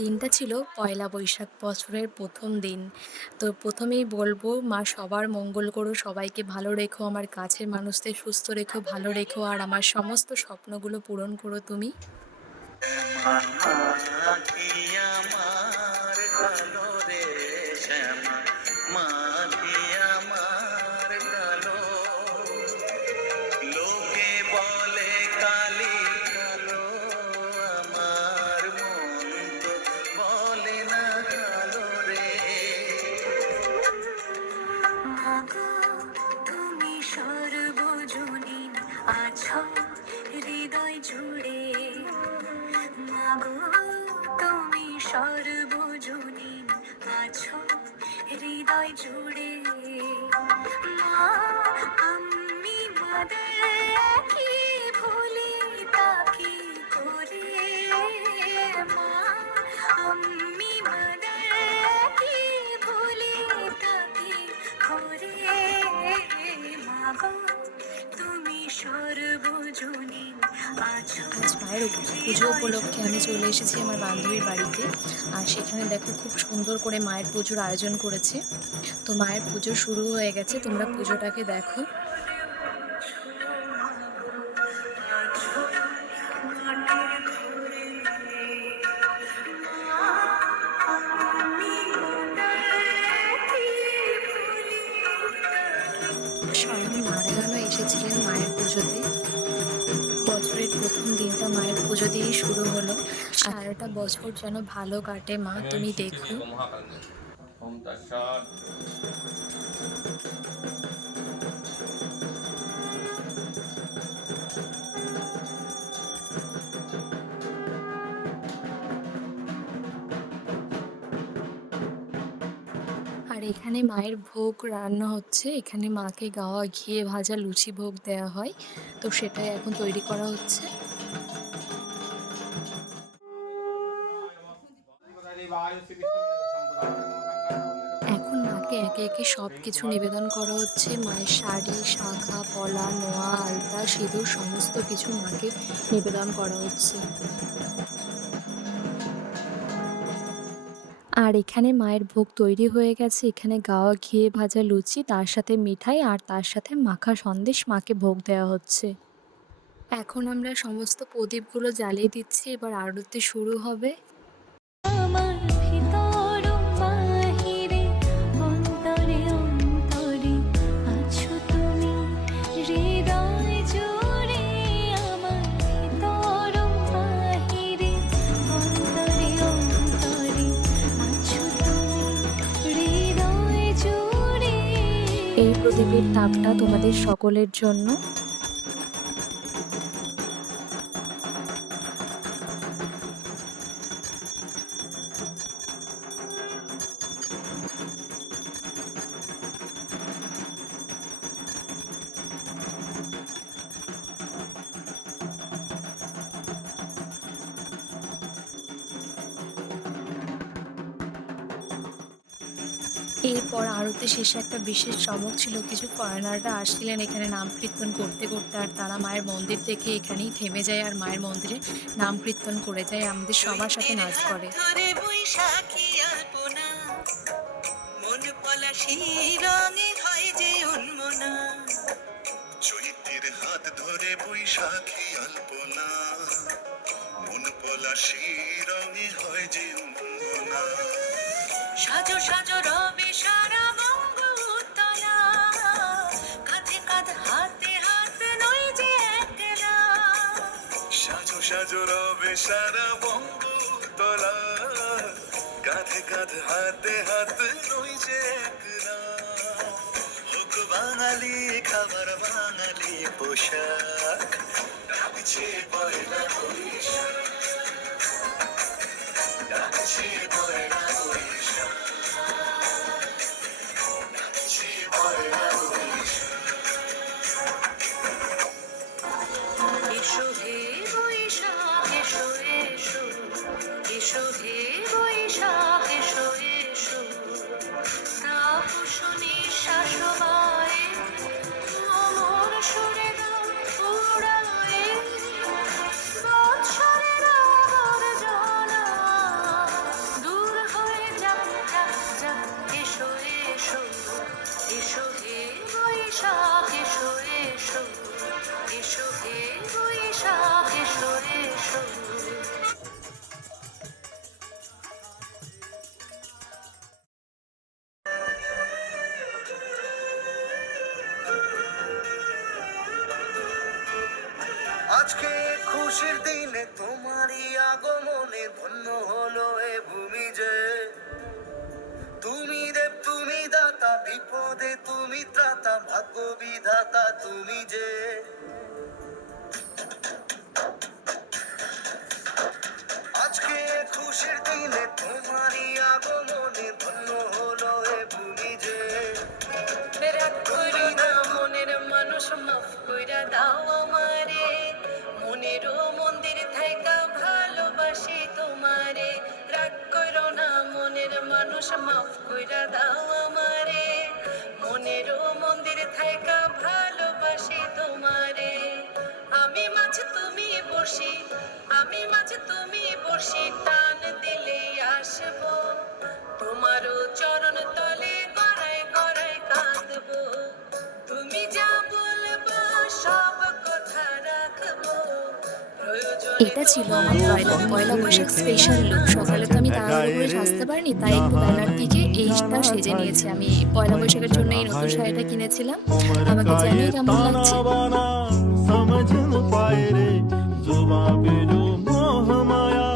দিনটা ছিল পয়লা বৈশাখ, বছরের ১ম দিন। তো ১ম এই বলবো, মা সবার মঙ্গল করো, সবাইকে ভালো রেখো, আমার কাছের মানুষদের সুস্থ রেখো, ভালো রেখো আর আমার সমস্ত স্বপ্নগুলো পূরণ করো তুমি। শ্যামা কি আমার কালো রে শ্যামা মা কি আমার কালো লোকে বলে কালি কালো আমার মন তো বলে না কালো রে মাগো তুমি সর্বজনীন আছো হৃদয় জুড়ে মাগো তুমি সর্বজনীন আছো হৃদয় জুড়ে মা আমি মাদের কি ভুলি তাকি করে মা আমি মাদের কি ভুলি তাকি করে মাগো তুমি সর্বজনীন আছো আজ মায়ের পুজো হৃদয় উপলক্ষে আমি জুড়ে চলে এসেছি আমার বান্ধবীর বাড়িতে। আর সেখানে দেখো খুব সুন্দর করে মায়ের পুজোর আয়োজন করেছে। তো মায়ের পুজো শুরু হয়ে গেছে, তোমরা পুজোটাকে দেখো। স্বয়ং নারায়ণও এসেছিলেন মায়ের পুজোতে। বছরের ১ম দিনটা মায়ের পুজো দিয়েই শুরু হলো। সারাটা বছর যেন ভালো কাটে মা, আমি ওই তুমি শিশির দেখো। বিষ্ণু মহাকালে ওম তৎসৎ। আর এখানে মায়ের ভোগ রান্না হচ্ছে। এখানে মাকে গাওয়া ঘিয়ে ভাজা লুচি ভোগ দেওয়া হয়। তো সেটাই এখন তৈরি করা হচ্ছে। এখন মাকে একে একে সব কিছু নিবেদন করা হচ্ছে। মায়ের শাড়ি, শাঁখা, পলা, নোয়া, আলতা, সিঁদুর সমস্ত কিছু মাকে নিবেদন করা হচ্ছে। আর এখানে মায়ের ভোগ তৈরি হয়ে গেছে। এখানে গাওয়া ঘিয়ে ভাজা লুচি, তার সাথে মিঠাই আর তার সাথে মাখা সন্দেশ মাকে ভোগ দেওয়া হচ্ছে। এখন আমরা সমস্ত প্রদীপগুলো জ্বালিয়ে দিচ্ছি, এবার আরতি শুরু হবে। আমার ভিতর বাহিরে অন্তরে অন্তরে আছো তুমি হৃদয় জুড়ে আমার ভিতর বাহিরে অন্তরে অন্তরে আছো তুমি হৃদয় জুড়ে এই প্রদীপের তাপটা তোমাদের সকলের জন্য। এরপর আরতি শেষে একটা বিশেষ চমক ছিল। কিছু ফরেনাররা আসছিলেন এখানে নাম কীর্তন করতে করতে, আর তারা মায়ের মন্দির থেকে এখানেই থেমে যায় আর মায়ের মন্দিরে নাম কীর্তন করে যায়, আমাদের সবার সাথে চৈত্রের নাচ হাত করে। ধরে বৈশাখী আলপনা মন পলাশি রঙে হয় যে উন্মনা চৈত্রের হাত ধরে বৈশাখী আলপনা মন পলাশি রঙে হয় যে উন্মনা সাজো সাজো রবে সারা বঙ্গ উত্তলা কাঁধে কাঁধ হাতে হাত নই যে একলা সাজো সাজো রবে সারা বঙ্গ উত্তলা কাঁধে কাঁধ হাতে হাত নই যে একলা হোক বাঙালি খাবার বাঙালি পোশাক ডাকছে পয়লা বৈশাখ ডাকছে পয়লা বৈশাখ ডাকছে পয়লা বৈশাখ এসো হে বৈশাখ এসো এসো এসো হে বৈশাখ এসো এসো তাপ শুনি শাসবায় অমর সুরে দাও উড়ায়ে বৎসরের তুমি যে আজকে খুশির দিনে তোমারই আগমনে ধন্য হলো এ ভূমি যে রাগ কইরো না মনের মানুষ মাফ কইরা দাও আমারে মনেরও মন্দির থাইকা ভালোবাসি তোমারে রাগ কইরো না মনের মানুষ মাফ কইরা দাও আমারে মনেরও মন্দির থাইকা ভালোবাসি তোমারে আমি মাঝে তুমি বসি আমি মাঝে তুমি বসি টান দিলেই আসবো তোমারও চরণ তলে গড়ায় গড়ায় কাঁদবো তুমি যা বলবা সব কথা রাখবো প্রয়োজনে এটা ছিল আমার পয়লা বৈশাখ স্পেশাল লুক। সকালে তো আমি তাড়াহুড়ো করে সাজতে পারিনি, তাই একটু বেলার দিকে এইটা সেজে নিয়েছি। আমি পয়লা বৈশাখের জন্য এই নতুন শাড়িটা কিনেছিলাম। আমাকে জানিয়ে কেমন লাগছে। समझ न पाए रे जुबां पे जो मोह माया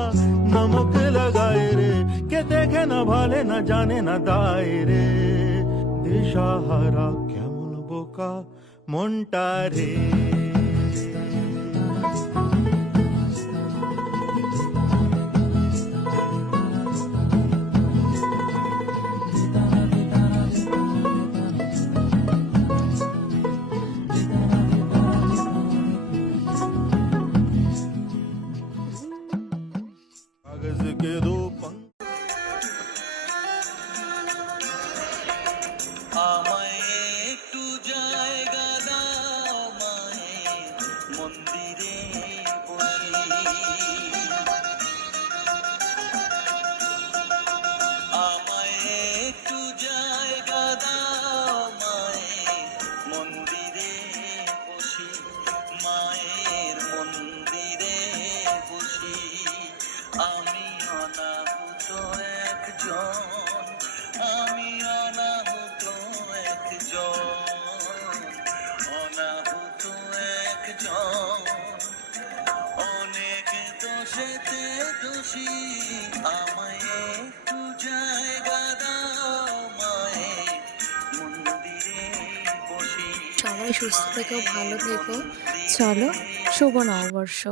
नमक लगाए रे के देखे न भाले न जाने न दाए रे दिशाहारा কেমন বোকা মনটা রে कागज के दो पंख আমায় একটু জায়গা দাও মায়ের মন্দিরে বসি আমায় একটু জায়গা দাও মায়ের মন্দিরে বসি মায়ের মন্দিরে বসি আমি অনাহুত একজন আমি অনাহুত একজন অনাহুত একজন অনেক দোষেতে দোষী আমায় একটু জায়গা দাও মায়ের মন্দিরে বসি সবাই সুস্থ থেকো, ভালো থেকো। চলো, শুভ নববর্ষ।